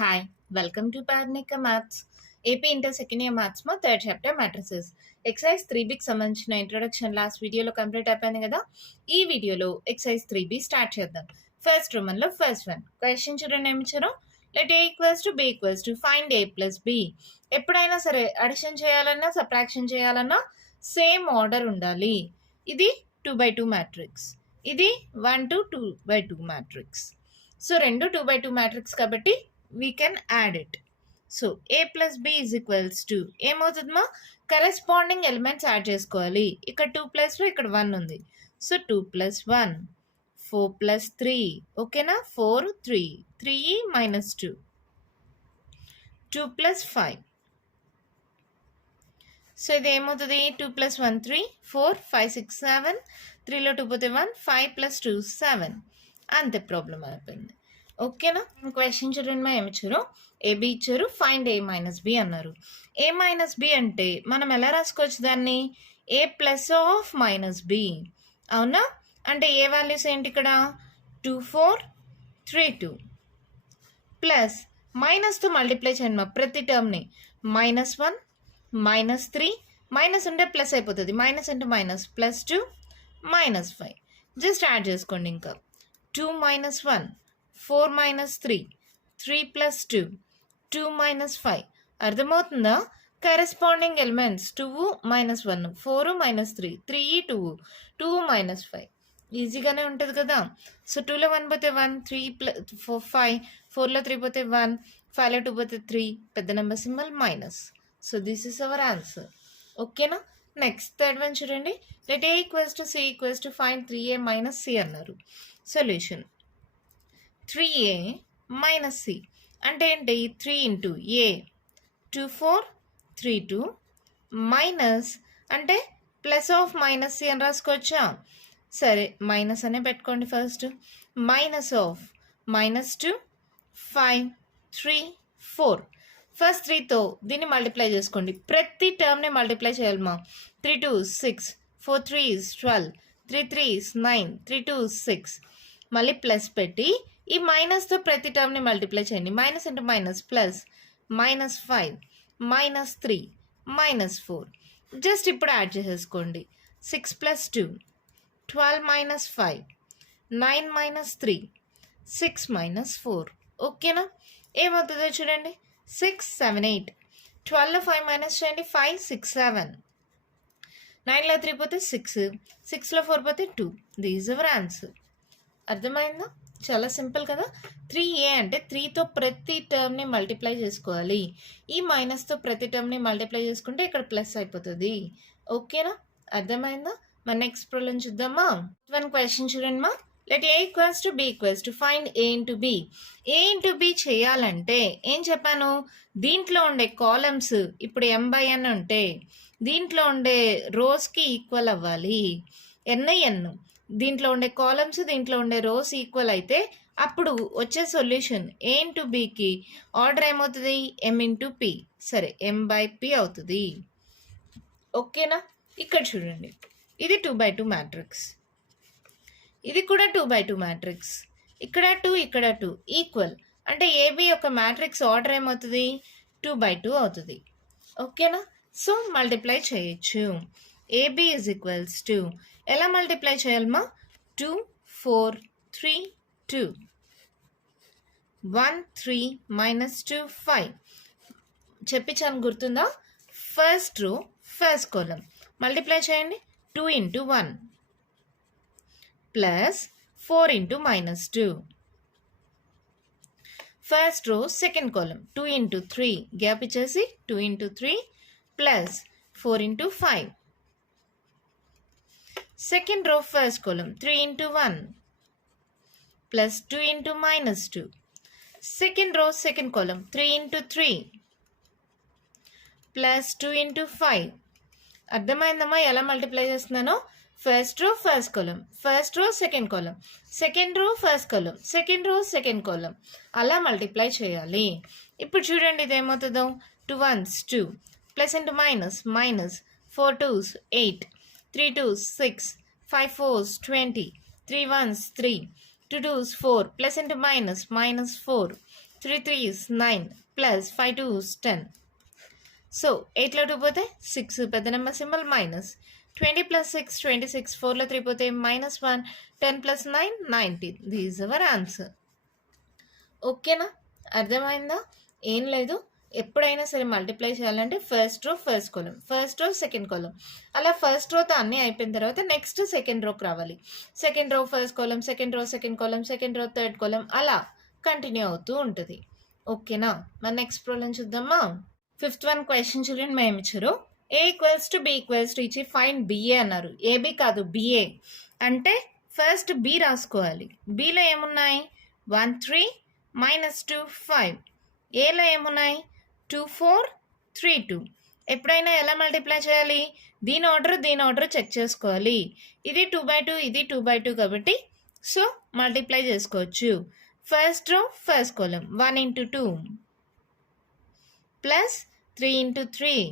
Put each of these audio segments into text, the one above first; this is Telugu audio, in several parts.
Hi, welcome to Parnika Maths. AP Inter Second Year Maths మా థర్డ్ చాప్టర్ మ్యాట్రిసెస్ ఎక్సైజ్ 3బికి సంబంధించిన ఇంట్రొడక్షన్ లాస్ట్ వీడియోలో కంప్లీట్ అయిపోయింది కదా. ఈ వీడియోలో ఎక్సైజ్ 3బి స్టార్ట్ చేద్దాం. ఫస్ట్ రోమన్లో ఫస్ట్ వన్ క్వశ్చన్ చూడండి ఏమి ఇచ్చారు. Let A equals to B equals to find A plus B. ఎప్పుడైనా సరే అడిషన్ చేయాలన్నా సబ్ట్రాక్షన్ చేయాలన్నా సేమ్ ఆర్డర్ ఉండాలి. ఇది 2x2 మ్యాట్రిక్స్, ఇది 1 to 2x2 మ్యాట్రిక్స్. సో రెండు 2x2 మ్యాట్రిక్స్ కాబట్టి we can add it. So a plus b is equals to ఏమవుతుందమ్మా కరెస్పాండింగ్ ఎలిమెంట్స్ యాడ్ చేసుకోవాలి. ఇక్కడ 2 ప్లస్ ఇక్కడ 1 ఉంది. సో 2 ప్లస్ 1 4 ప్లస్ 3 ఓకేనా 4 3 3 మైనస్ 2 2 ప్లస్ 5. సో ఇది ఏమవుతుంది 2 ప్లస్ 1 3 4 5 6 7 3లో 2 పోతే 1 5 ప్లస్ 2 7 అంతే ప్రాబ్లం అయిపోయింది. ఓకేనా. క్వశ్చన్ చూడండి మా ఏమి ఇచ్చారు, ఏబి ఇచ్చారు, ఫైండ్ ఏ మైనస్ బి అన్నారు. ఏ మైనస్ బి అంటే మనం ఎలా రాసుకోవచ్చు దాన్ని, ఏ ప్లస్ ఆఫ్ మైనస్ బి. అవునా, అంటే ఏ వాల్యూస్ ఏంటి ఇక్కడ 2 4 3 2 ప్లస్ మైనస్తో మల్టిప్లై చేయండి మా ప్రతి టర్మ్ని. -1 -3 మైనస్ ఉంటే ప్లస్ అయిపోతుంది, మైనస్ అంటే మైనస్ ప్లస్ 2 -5 జస్ట్ యాడ్ చేసుకోండి. ఇంకా 2 - 1 4 - 3 3 + 2 2 - 5 అర్థమవుతుందా. కరెస్పాండింగ్ ఎలిమెంట్స్ 2 - 1 4 - 3 3 2 2 - 5 ఈజీగానే ఉంటుంది కదా. సో 2లో 1 పోతే 1 3 + 4 5 4లో 3 పోతే 1 5లో 2 పోతే 3 పెద్ద number symbol minus. So this is our answer. ఓకేనా. నెక్స్ట్ థర్డ్ వన్ చూడండి. Let A equals to C equals to find 3a - c అన్నారు. సొల్యూషన్ 3a minus c అంటే ఏంటి 3 into a 2 4 3 2 మైనస్ అంటే ప్లస్ ఆఫ్ మైనస్ సి అని రాసుకోవచ్చా. సరే మైనస్ అనే పెట్టుకోండి ఫస్ట్. మైనస్ ఆఫ్ -2 5 3 4 ఫస్ట్ 3తో దీన్ని మల్టిప్లై చేసుకోండి. ప్రతి టర్మ్ని మల్టిప్లై చేయాలమ్మా. 3 2 6 4 3 12 3 3 9 3 2 6 మళ్ళీ ప్లస్ పెట్టి ఈ మైనస్తో ప్రతి టర్మ్ని మల్టిప్లై చేయండి. మైనస్ అంటే మైనస్ ప్లస్ -5 -3 -4 జస్ట్ ఇప్పుడు యాడ్ చేసేసుకోండి. 6 + 2 12 - 5 9 - 3 6 - 4 ఓకేనా. ఏమవుతుందో చూడండి 6 7 8 12లో 5 మైనస్ చేయండి 5 6 7 9లో 3 పోతే 6 6లో 4 పోతే 2 దిస్ అవర్ ఆన్సర్. అర్థమైందా, చాలా సింపుల్ కదా. 3a అంటే 3తో ప్రతి టర్మ్ని మల్టిప్లై చేసుకోవాలి. ఈ మైనస్తో ప్రతి టర్మ్ని మల్టిప్లై చేసుకుంటే ఇక్కడ ప్లస్ అయిపోతుంది. ఓకేనా, అర్థమైందా. మన నెక్స్ట్ ప్రాబ్లం చూద్దామా. వన్ క్వశ్చన్ చూడండి మా. Let A equals to B equals to find A into B. A into B చేయాలంటే ఏం చెప్పాను, దీంట్లో ఉండే కాలమ్స్ ఇప్పుడు m/n ఉంటే దీంట్లో ఉండే రోస్కి ఈక్వల్ అవ్వాలి. n దీంట్లో ఉండే కాలమ్స్ దీంట్లో ఉండే రోస్ ఈక్వల్ అయితే అప్పుడు వచ్చే సొల్యూషన్ ఏ ఇంటూ బికి ఆర్డర్ ఏమవుతుంది m ఇంటూ పి. సరే m/p అవుతుంది. ఓకేనా. ఇక్కడ చూడండి ఇది 2x2 మ్యాట్రిక్స్, ఇది కూడా 2x2 మ్యాట్రిక్స్. ఇక్కడ 2 ఇక్కడ 2 ఈక్వల్ అంటే ఏబి యొక్క మ్యాట్రిక్స్ ఆర్డర్ ఏమవుతుంది 2x2 అవుతుంది. ఓకేనా. సో మల్టిప్లై చేయొచ్చు. ఏబి ఈజ్ ఈక్వల్స్ టు ఎలా మల్టిప్లై చేయాలమ్మా 2 4 3 2 1 3 -2 5 చెప్పించాను గుర్తుందా. ఫస్ట్ రో ఫస్ట్ కాలం మల్టిప్లై చేయండి 2 into 1 plus 4 into -2. First row second కాలం 2 into 3 గ్యాప్ ఇచ్చేసి 2 into 3 plus 4 into 5. Second row first column 3 into 1 plus 2 into -2. Second row second column 3 into 3 plus 2 into 5. అర్థమైందమ్మా ఎలా మల్టిప్లై చేస్తున్నానో. First row first column, first row second కాలం, second row first column, second row second కాలం అలా మల్టిప్లై చేయాలి. ఇప్పుడు చూడండి ఇది ఏమవుతుందో 2 1s 2 plus into minus minus 4 2s 8 3 2s 6 5 4s 20 3 1s 3 2 2s 4 plus into minus -4 3 3s 9 plus 5 2s 10. So 8లో 2 పోతే 6 పెద్ద నెంబర్ సింబల్ మైనస్ 20 plus 6 26 4లో 3 పోతే -1 10 plus 9 19. This hour answer. ఓకేనా, అర్థమైందా? ఏం లేదు, ఎప్పుడైనా సరే మల్టిప్లై చేయాలంటే first row first column, first row second కాలం, అలా ఫస్ట్ రోతో అన్నీ అయిపోయిన తర్వాత నెక్స్ట్ సెకండ్ రోకి రావాలి. Second row first column, second row second కాలం, సెకండ్ రో థర్డ్ కాలం, అలా కంటిన్యూ అవుతూ ఉంటుంది. ఓకేనా, మన నెక్స్ట్ ప్రాబ్లం చూద్దామా. 5th వన్ క్వశ్చన్ చూడండి, మేము ఇచ్చారు A equals to B equals to ఇచ్చి ఫైండ్ BA అన్నారు. ఏబి కాదు BA అంటే ఫస్ట్ B రాసుకోవాలి. Bలో ఏమున్నాయి 1 3 -2 5. ఏలో ఏమున్నాయి 2 4 3 2. ఎప్పుడైనా ఎలా మల్టిప్లై చేయాలి, దీని ఆర్డర్ చెక్ చేసుకోవాలి. ఇది 2/2 ఇది 2/2 కాబట్టి సో మల్టిప్లై చేసుకోవచ్చు. ఫస్ట్ రో ఫస్ట్ కాలం 1 into 2 plus 3 into 3.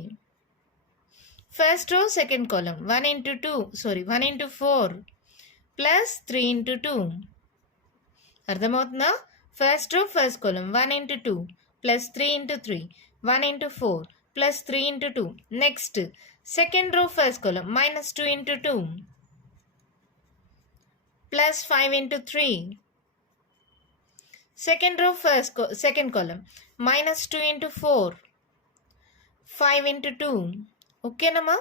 First row second కాలం 1 into 4 ప్లస్ 3 into 2. అర్థమవుతుందా? ఫస్ట్ రో ఫస్ట్ కాలం 1 into 2 plus 3 into 3 1 into 4 plus 3 into 2. Next second row first కాలం -2 into 2 plus 5 into 3. Second row second కాలం -2 into 4 5 into 2. ఓకేనమ్మా,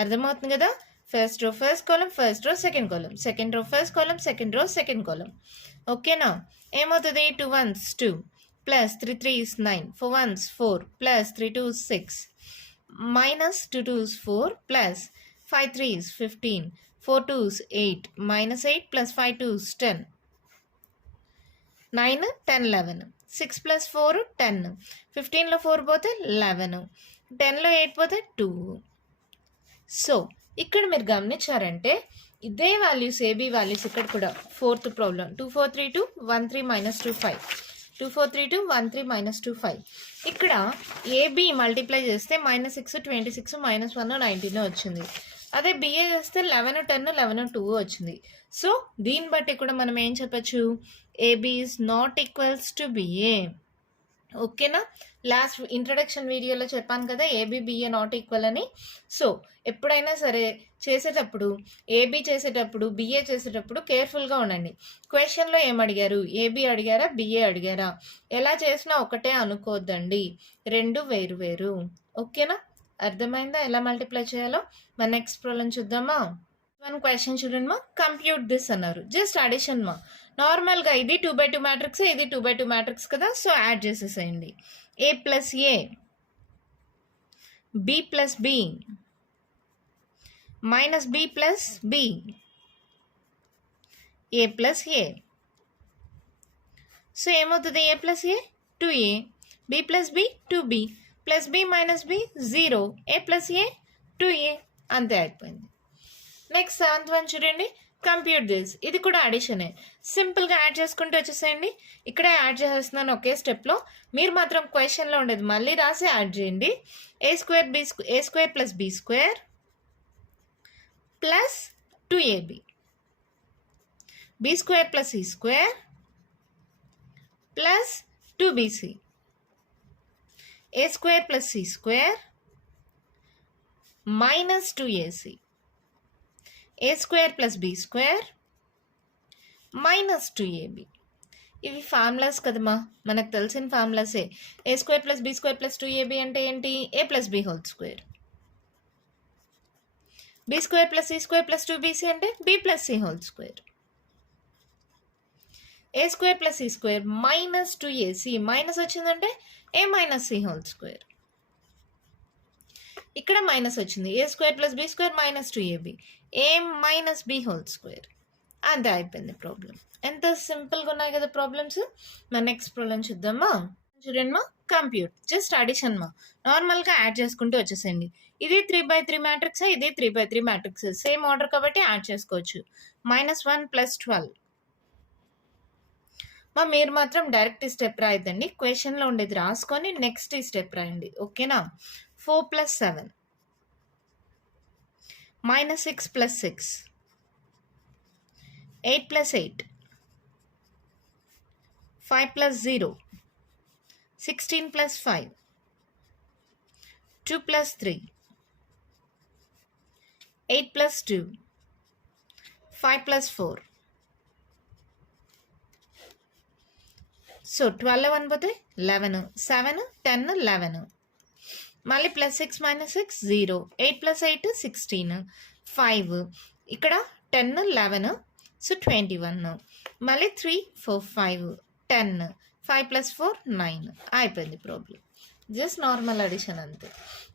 అర్థమవుతుంది కదా? First row first column, first row second కాలం, second row first column, second row second కాలం. ఓకేనా, ఏమవుతుంది 2 1s 2 plus 3 3s 9 4 1s 4 plus 3 2s 6 minus 2 2s 4 plus 5 3s 15 4 2s 8 -8 plus 5 2s 10 9 10 11 6 plus 4 10 15లో 4 పోతే 11 10లో 8 పోతే 2. సో ఇక్కడ మీరు గమనించారంటే ఇదే వాల్యూస్ ఏబీ వాల్యూస్ ఇక్కడ కూడా. 4th problem 2 4 3 2 1 3 -2 5 2 4 3 2 1 3 -2 5. ఇక్కడ ఏబీ మల్టిప్లై చేస్తే -6 26 -1 19 వచ్చింది. అదే బిఏ చేస్తే 11 10 11 2 వచ్చింది. సో దీన్ని బట్టి కూడా మనం ఏం చెప్పచ్చు, AB is not equals to BA. ఓకేనా, లాస్ట్ ఇంట్రడక్షన్ వీడియోలో చెప్పాను కదా ఏబీ బిఏ నాట్ ఈక్వల్ అని. సో ఎప్పుడైనా సరే చేసేటప్పుడు ఏబీ చేసేటప్పుడు బిఏ చేసేటప్పుడు కేర్ఫుల్గా ఉండండి. క్వశ్చన్లో ఏమడిగారు, ఏబీ అడిగారా బిఏ అడిగారా, ఎలా చేసినా ఒకటే అనుకోవద్దండి, రెండు వేరు వేరు. ఓకేనా, అర్థమైందా ఎలా మల్టిప్లై చేయాలో? మన నెక్స్ట్ ప్రాబ్లం చూద్దామా. 1 క్వశ్చన్ చూడండి మా, కంప్యూట్ దిస్ అన్నారు. జస్ట్ అడిషన్ మా, నార్మల్గా ఇది 2/2 మ్యాట్రిక్స్, ఇది 2/2 మ్యాట్రిక్స్ కదా, సో యాడ్ చేసేసేయండి. A plus A, B plus B, minus B plus B, A plus A. So ఏమవుతుంది, A plus A 2A, B plus B 2B, plus B minus B 0, A plus A 2A. అంతే అయిపోయింది. నెక్స్ట్ 7th వన్ చూడండి, కంప్యూట్ దిస్. ఇది కూడా అడిషనే, సింపుల్గా యాడ్ చేసుకుంటూ వచ్చేసేయండి. ఇక్కడే యాడ్ చేసేస్తున్నాను ఒకే స్టెప్లో. మీరు మాత్రం క్వశ్చన్లో ఉండేది మళ్ళీ రాసి యాడ్ చేయండి. A square plus B square plus 2AB, B square plus C square plus 2BC, A square plus C square minus 2AC, A square plus B square minus 2AB. ఇవి ఫార్ములాస్ కదమ్మా, మనకు తెలిసిన ఫార్ములాసే. A square plus B square plus 2AB అంటే ఏంటి, A plus B whole square. B square plus C square plus 2BC అంటే B plus C whole square. A square plus C square minus 2AC, minus వచ్చిందంటే A minus C whole square. ఇక్కడ మైనస్ వచ్చింది, A square plus B square minus 2AB, A minus B whole square. అంతే అయిపోయింది ప్రాబ్లం. ఎంత సింపుల్గా ఉన్నాయి కదా ప్రాబ్లమ్స్. మన నెక్స్ట్ ప్రాబ్లం చూద్దామా. చూడండి మా, కంప్యూట్ జస్ట్ అడిషన్ మా, నార్మల్గా యాడ్ చేసుకుంటూ వచ్చేసేయండి. ఇది 3/3 మ్యాట్రిక్స్, ఇది 3/3 మ్యాట్రిక్స్, సేమ్ ఆర్డర్ కాబట్టి యాడ్ చేసుకోవచ్చు. -1 ప్లస్ 12. మా మీరు మాత్రం డైరెక్ట్ ఈ స్టెప్ రాయద్దండి, క్వశ్చన్లో ఉండేది రాసుకొని నెక్స్ట్ ఈ స్టెప్ రాయండి. ఓకేనా. 4 plus 7 -6 plus 6 8 plus 8 5 plus 0 16 plus 5, 2 plus 3, 8 plus 2, 5 plus 4. So 12 1 పోతే 11, 7, 10, 11. మళ్ళీ ప్లస్ 6 మైనస్ 6 0, 8 ప్లస్ 8 16, 5, ఇక్కడ 10 11, సో 21. మళ్ళీ 3 4 5 10, 5 ప్లస్ 4 9. అయిపోయింది ప్రాబ్లం. జస్ట్ నార్మల్ అడిషన్ అంతే.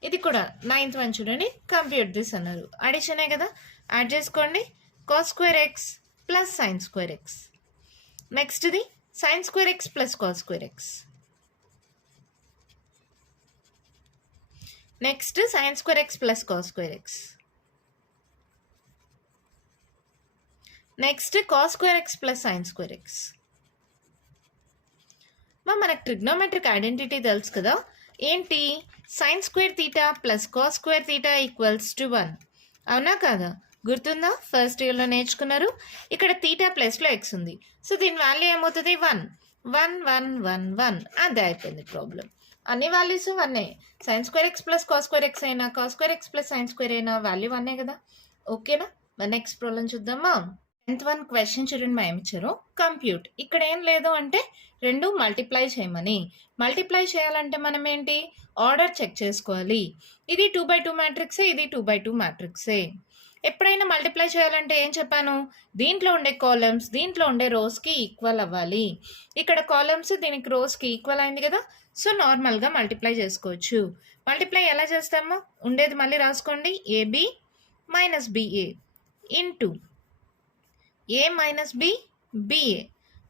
ఇది కూడా 9th వన్ చూడండి, కంప్యూట్ దిస్ అన్నారు. అడిషనే కదా, యాడ్ చేసుకోండి. Cos square x plus sine square x. నెక్స్ట్ది sine square x plus cos square x. Next sine square x plus cos square x. Next cos square x plus sine square x. మనకు ట్రిగ్నోమెట్రిక్ ఐడెంటిటీ తెలుసు కదా, ఏంటి? Sine square theta plus cos square theta equals to 1. అవునా కాదా? గుర్తుందా? ఫస్ట్ ఇయర్లో నేర్చుకున్నారు. ఇక్కడ తీటా ప్లస్లో ఎక్స్ ఉంది, సో దీని వాల్యూ ఏమవుతుంది? 1 1 1 1 1. అంతే, అయిపోయింది ప్రాబ్లం. అన్ని values 1. Sine square x plus cos square x అయినా, cos square x plus sine square అయినా వాల్యూ 1 కదా. ఓకేనా? మరి నెక్స్ట్ ప్రాబ్లం చూద్దామా? 10th వన్ క్వశ్చన్ చూడండి, మా ఏమిచ్చారు? కంప్యూట్. ఇక్కడ ఏం లేదు అంటే రెండు మల్టిప్లై చేయమని. మల్టిప్లై చేయాలంటే మనం ఏంటి? ఆర్డర్ చెక్ చేసుకోవాలి. ఇది 2x2 మ్యాట్రిక్సే, ఇది 2x2 మ్యాట్రిక్సే. ఎప్పుడైనా మల్టిప్లై చేయాలంటే ఏం చెప్పాను? దీంట్లో ఉండే కాలమ్స్ దీంట్లో ఉండే రోస్కి ఈక్వల్ అవ్వాలి. ఇక్కడ కాలమ్స్ దీనికి రోస్కి ఈక్వల్ అయింది కదా, సో నార్మల్గా మల్టిప్లై చేసుకోవచ్చు. మల్టిప్లై ఎలా చేస్తామో ఉండేది మళ్ళీ రాసుకోండి. AB minus BA into A minus B BA.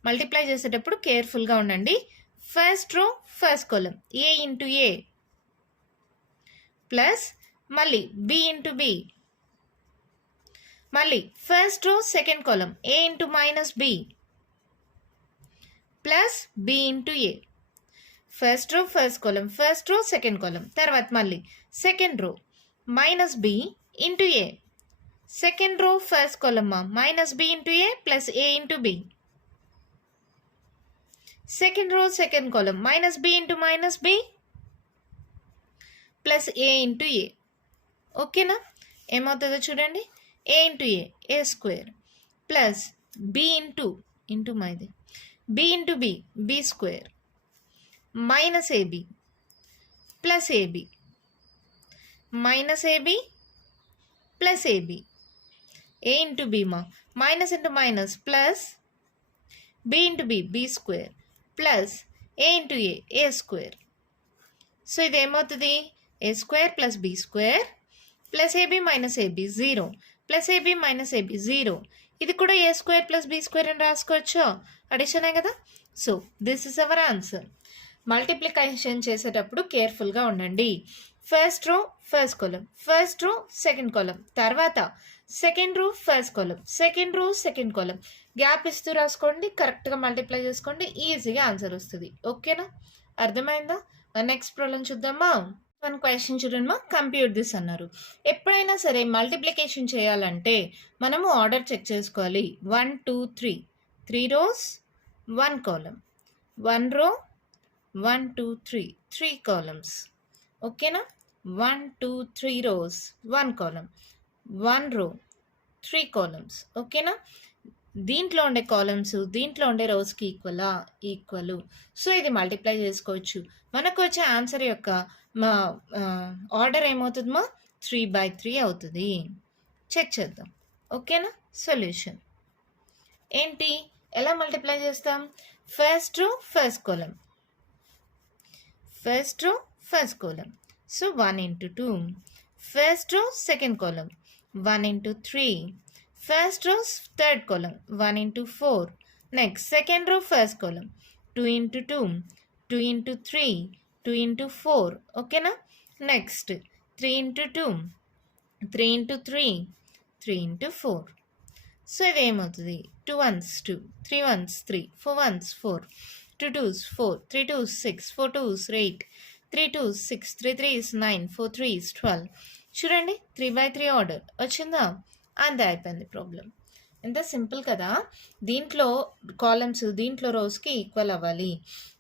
Multiply చేసేటప్పుడు కేర్ఫుల్గా ఉండండి. First row first column A into A plus మళ్ళీ బి ఇంటూ బి, మళ్ళీ first row second column A into minus B plus B into A. First row first column, first row second column, తర్వాత మళ్ళీ second row minus B into A, second row first column minus B into A plus A into B, second row second column minus B into minus B plus A into A. ఓకేనా? ఏమవుతుందో చూడండి. A into A square plus B into మైది B into B square minus AB plus AB minus AB plus AB. A into B minus into minus plus B into B square plus A into A square. So ఇది ఏమవుతుంది? A square plus B square plus AB minus AB 0 plus AB minus AB 0. ఇది కూడా A square plus B square అని రాసుకోవచ్చు, అడిషనే కదా. So this is our answer. Multiplication చేసేటప్పుడు కేర్ఫుల్గా ఉండండి. First row first column, first row second column, తర్వాత second row first column, second row second column, gap ఇస్తూ రాసుకోండి. కరెక్ట్గా మల్టిప్లై చేసుకోండి, ఈజీగా ఆన్సర్ వస్తుంది. ఓకేనా? అర్థమైందా? నెక్స్ట్ ప్రాబ్లం చూద్దామా? వన్ క్వశ్చన్ చూడండి, కంప్యూట్ దిస్ అన్నారు. ఎప్పుడైనా సరే మల్టిప్లికేషన్ చేయాలంటే మనము ఆర్డర్ చెక్ చేసుకోవాలి. 1 2 3 3 రోస్ 1 కాలం, 1 రో 1 2 3 3 కాలమ్స్. ఓకేనా? 1 2 3 రోస్ 1 కాలం, 1 రో 3 కాలమ్స్. ఓకేనా? దీంట్లో ఉండే కాలమ్స్ దీంట్లో ఉండే రోస్కి ఈక్వల్. సో ఇది మల్టిప్లై చేసుకోవచ్చు. మనకు వచ్చే ఆన్సర్ యొక్క ఆర్డర్ ఏమవుతుందమ్మా? 3/3 అవుతుంది. చెక్ చేద్దాం. ఓకేనా? సొల్యూషన్ ఏంటి? ఎలా మల్టిప్లై చేస్తాం? First row first column, first row first కాలం, so 1 into 2. First row second కాలం 1 into 3. ఫస్ట్ రో థర్డ్ కాలం 1 into 4. Next second row first కాలం 2 into 2, 2 into 3, 2 into 4. ఓకేనా? Next 3 into 2, 3 into 3, 3 into 4. So ఇది ఏమవుతుంది? 2 ones 2, 3 ones 3, 4 ones 4, 2 twos 4, 3 twos 6, 4 twos 8, 3 twos 6, 3 threes 9, 4 threes 12. చూడండి, 3/3 ఆర్డర్ వచ్చిందా? అంతే, అయిపోయింది ప్రాబ్లం. ఎంత సింపుల్ కదా. దీంట్లో కాలమ్స్ దీంట్లో రోస్కి ఈక్వల్ అవ్వాలి.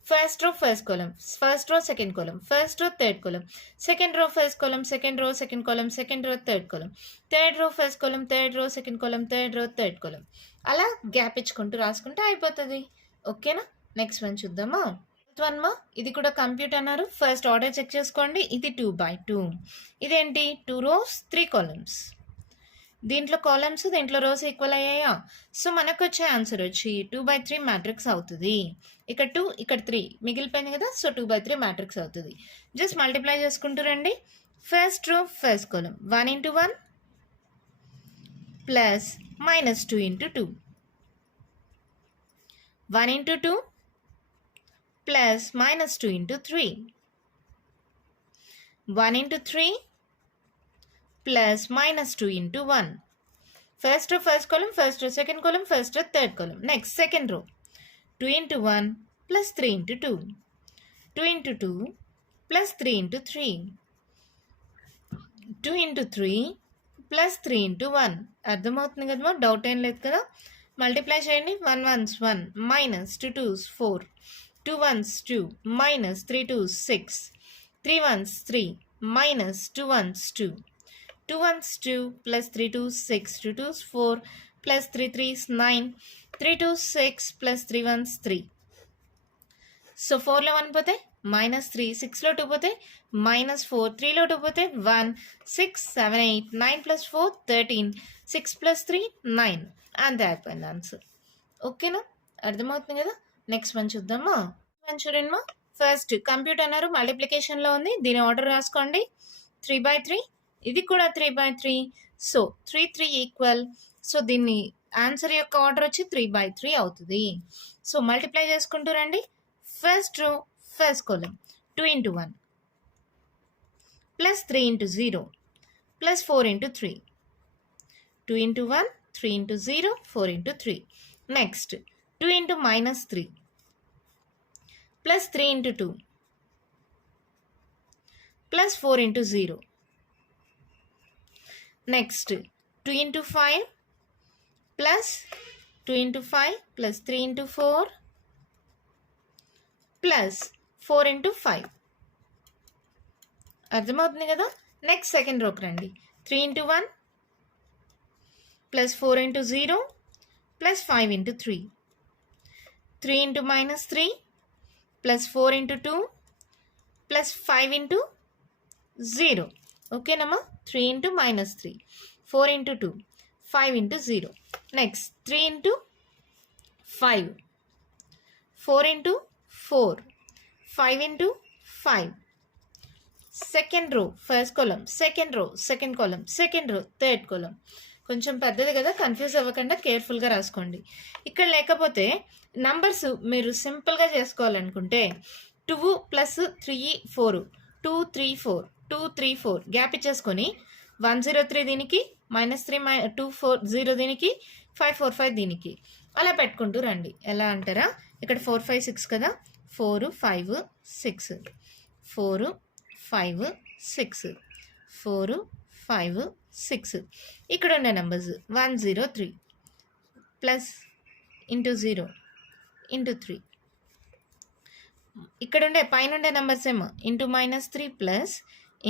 First row first column, first row second column, first row third column, second row first column, second row second column, second row third column, third row first column, third row second column, third row third column. అలా గ్యాప్ ఇచ్చుకుంటూ రాసుకుంటే అయిపోతుంది. ఓకేనా, నెక్స్ట్ వన్ చూద్దామా. వన్ మా, ఇది కూడా కంప్యూటర్ అన్నారు. ఫస్ట్ ఆర్డర్ చెక్ చేసుకోండి. ఇది 2/2. ఇదేంటి 2 rows 3 columns. దీంట్లో కాలమ్స్ దీంట్లో రోస్ ఈక్వల్ అయ్యాయా. సో మనకు వచ్చే ఆన్సర్ వచ్చి 2/3 మ్యాట్రిక్స్ అవుతుంది. ఇక్కడ 2 ఇక్కడ 3 మిగిలిపోయింది కదా. సో 2/3 మ్యాట్రిక్స్ అవుతుంది. జస్ట్ మల్టిప్లై చేసుకుంటూ రండి. First row first column 1 into 1 plus -2 into 2, 1 into 2 plus -2 into 3, 1 into 3 plus -2 into 1. First row first column, first row second column, first row third column. Next second row 2 into 1 plus 3 into 2, 2 into 2 plus 3 into 3, 2 into 3 plus 3 into 1. అర్థమవుతుంది కదమ్మా, డౌట్ ఏం లేదు కదా. మల్టిప్లై చేయండి. 1 ones 1 minus 2 twos 4, 2 ones 2 minus 3 twos 6, 3 ones 3 minus 2 ones 2, 2 ones 2 plus 3 twos 6, 2 twos 4 plus 3 threes 9, 3 twos 6 plus 3 ones 3. So 4లో 1 పోతే -3, 6లో 2 పోతే -4, 3లో 2 పోతే 1, 6 7 8 9 plus 4 13, 6 plus 3 9. అంతే అయిపోయింది ఆన్సర్. ఓకేనా, అర్థమవుతుంది కదా. నెక్స్ట్ వన్ చూద్దామా. వన్ చూడండి. ఫస్ట్ కంప్యూటర్ అన్నారు, మల్టిప్లికేషన్లో ఉంది. దీని ఆర్డర్ రాసుకోండి. 3/3, ఇది కూడా 3/3. So 3 3 equal. సో దీన్ని ఆన్సర్ యొక్క ఆర్డర్ వచ్చి 3/3 అవుతుంది. సో మల్టిప్లై చేసుకుంటూ రండి. First row first column 2 into 1 plus 3 into 0 plus 4 into 3, 2 into 1 3 into 0 4 into 3. Next 2 into -3 plus 3 into 2 plus 4 into 0. Next 2 into 5 plus 2 into 5 plus 3 into 4 plus 4 into 5. అర్థమవుతుంది కదా. నెక్స్ట్ సెకండ్ రోకి రండి. 3 into 1 plus 4 into 0 plus 5 into 3, 3 into -3 plus 4 into 2 plus 5 into 0. ఓకేనమ్మా. 3 into -3, 4 into 2, 5 into 0. Next 3 into 5, 4 into 4, 5 into 5. Second row first column, second row second column, second row third column. కొంచెం పెద్దది కదా, కన్ఫ్యూజ్ అవ్వకుండా కేర్ఫుల్గా రాసుకోండి. ఇక్కడ లేకపోతే నంబర్స్ మీరు సింపుల్గా చేసుకోవాలనుకుంటే 2 + 3 4, 2 3 4, 2 3 4 గ్యాప్ ఇచ్చేసుకొని 103 దీనికి, -3 2 4 0 దీనికి, 5 4 5 దీనికి అలా పెట్టుకుంటూ రండి. ఎలా అంటారా, ఇక్కడ 4 5 6 కదా, 4 5 6, 4 5 6, 4 5 6. ఇక్కడ ఉన్న నెంబర్స్ 103 ప్లస్ ఇంటూ 0 ఇంటూ 3. ఇక్కడ ఉండే పైన ఉండే నెంబర్స్ ఏమో into -3 plus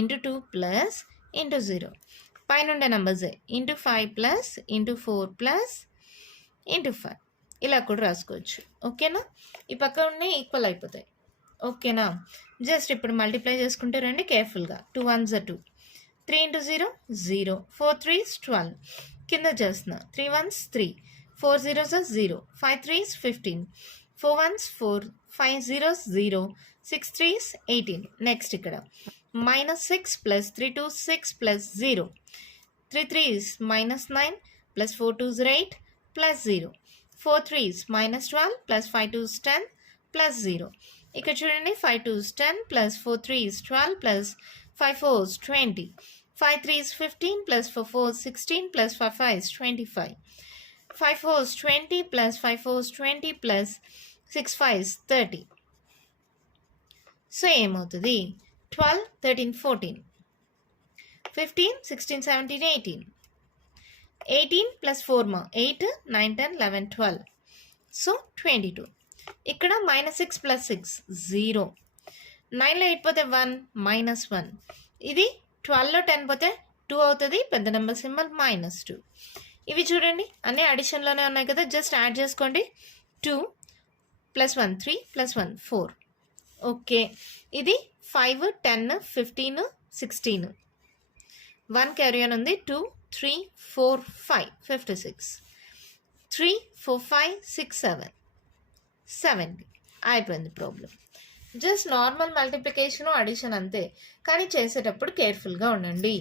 into 2 plus into 0. పైన ఉండే నెంబర్సే into 5 plus into 4 plus into 5. ఇలా కూడా రాసుకోవచ్చు. ఓకేనా, ఈ పక్క ఉండే ఈక్వల్ అయిపోతాయి. ఓకేనా, జస్ట్ ఇప్పుడు మల్టిప్లై చేసుకుంటే రండి కేర్ఫుల్గా. 2 1s are 2, 3 into 0 0, 4 3s 12. కింద చేస్తున్నా 3 1s 3, 4 0s are 0, 5 3s 15, 4 1s 4, 5 0s 0, 6 3s 18. Next ఇక్కడ -6 plus 3 2s 6 plus 0, 3 3s -9 plus 4 2s 8 plus 0, 4 3s -12 plus 5 2s 10 plus 0. ఇక్కడ చూడండి 5 2s 10 plus 4 3s 12 plus 5 4s 20, 5 3s 15 plus 4 4s 16 plus 5 5s 25, 5 4s 20 plus 5 4s 20 plus 6 5s 30. So ఏమవుతుంది, 12 13 14, 15 16 17 18, 18 ప్లస్ 4 మా 8 9 10 11 12 సో 22. ఇక్కడ -6 ప్లస్ 6 0. 9లో 8 పోతే 1 -1. ఇది 12లో 10 పోతే 2 అవుతుంది, పెద్ద నెంబర్ సింబల్ -2. ఇవి చూడండి అన్నీ అడిషన్లోనే ఉన్నాయి కదా, జస్ట్ యాడ్ చేసుకోండి. 2 + 1 3 + 1 4. ఓకే, ఇది 5 10 15 16. 1 క్యారీ ఆన్ ఉంది. 2 3 4 5 56. 3 4 5 6 7 70. అయిపోయింది problem. Just normal multiplication addition అంతే, కానీ చేసేటప్పుడు కేర్ఫుల్గా ఉండండి.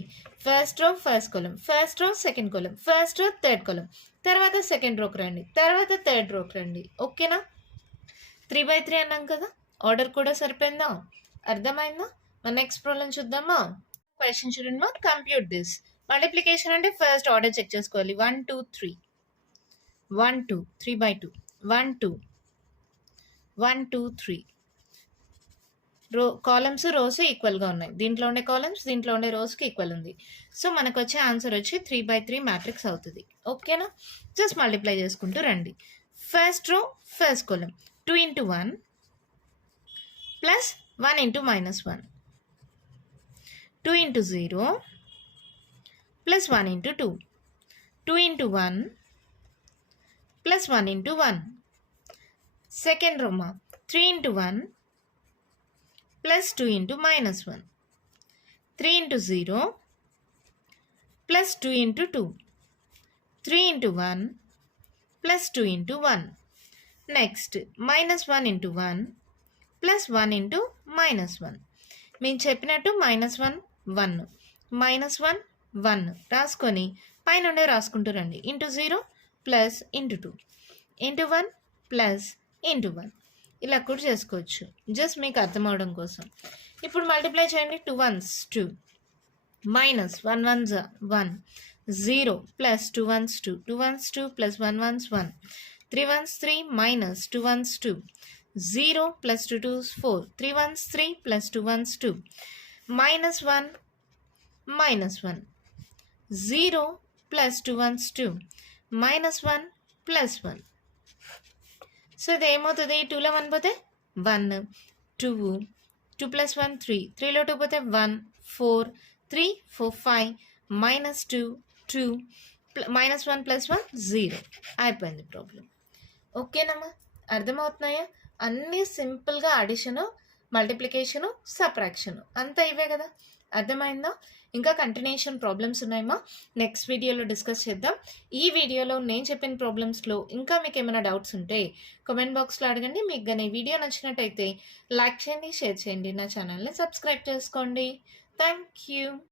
First row first column, first row second కాలం, ఫస్ట్ రో థర్డ్ కాలం, తర్వాత సెకండ్ రోకి రండి, తర్వాత థర్డ్ రోకి రండి. ఓకేనా? 3/3 అన్నాం కదా, ఆర్డర్ కూడా సరిపోయిందా? అర్థమైందా? మన నెక్స్ట్ ప్రాబ్లం చూద్దామా? క్వశ్చన్ చూడండి మా, కంప్యూట్ దిస్. మల్టిప్లికేషన్ అంటే ఫస్ట్ ఆర్డర్ చెక్ చేసుకోవాలి. 1 2 3 1 2 3/2 1 2 1 2 3. కాలమ్స్ రోస్ ఈక్వల్గా ఉన్నాయి. దీంట్లో ఉండే కాలమ్స్ దీంట్లో ఉండే రోస్కి ఈక్వల్ ఉంది. సో మనకు వచ్చే ఆన్సర్ వచ్చి 3/3 మ్యాట్రిక్స్ అవుతుంది. ఓకేనా? జస్ట్ మల్టిప్లై చేసుకుంటూ రండి. First row first column 2 × 1 plus 1 × -1, 2 × 0 plus 1 × 2, 2 × 1 plus 1 × 1. Second రోమా 3 × 1 plus 2 × -1, 3 × 0 plus 2 × 2, 3 × 1 plus 2 × 1. Next -1 × 1 plus 1 × -1. మేము చెప్పినట్టు -1 1 -1 1 రాసుకొని పైన రాసుకుంటూ రండి. × 0 ప్లస్ × 2 × 1 ప్లస్ × 1. ఇలా కూడా చేసుకోవచ్చు, జస్ట్ మీకు అర్థం అవడం కోసం. ఇప్పుడు మల్టిప్లై చేయండి. 2 1s 2 -1 1s 1 0 plus 2 1s 2 2 1s 2 plus 1 1s 1 3 1s 3 minus 2 1s 2 0 plus 2 2s 4 3 1s 3 plus 2 1s 2 minus 1 0 plus 2 1s 2 minus 1 plus 1. So ఇది ఏమవుతుంది? 2లో 1 పోతే 1 2 2 + 1 3 3లో 2 పోతే 1 4 3 4 5 -2 2 -1 + 1 0. అయిపోయింది ప్రాబ్లం. ఓకేనమ్మా? అర్థమవుతున్నాయా? అన్నీ సింపుల్గా అడిషను మల్టిప్లికేషను సబ్ట్రాక్షను అంతా ఇవే కదా. అర్థమైందా? ఇంకా కంటిన్యూషన్ ప్రాబ్లమ్స్ ఉన్నాయమ్మా, నెక్స్ట్ వీడియోలో డిస్కస్ చేద్దాం. ఈ వీడియోలో నేను చెప్పిన ప్రాబ్లమ్స్లో ఇంకా మీకు ఏమైనా డౌట్స్ ఉంటే కామెంట్ బాక్స్లో అడగండి. మీకు కానీ వీడియో నచ్చినట్టయితే లైక్ చేయండి, షేర్ చేయండి, నా ఛానల్ని సబ్స్క్రైబ్ చేసుకోండి. Thank you.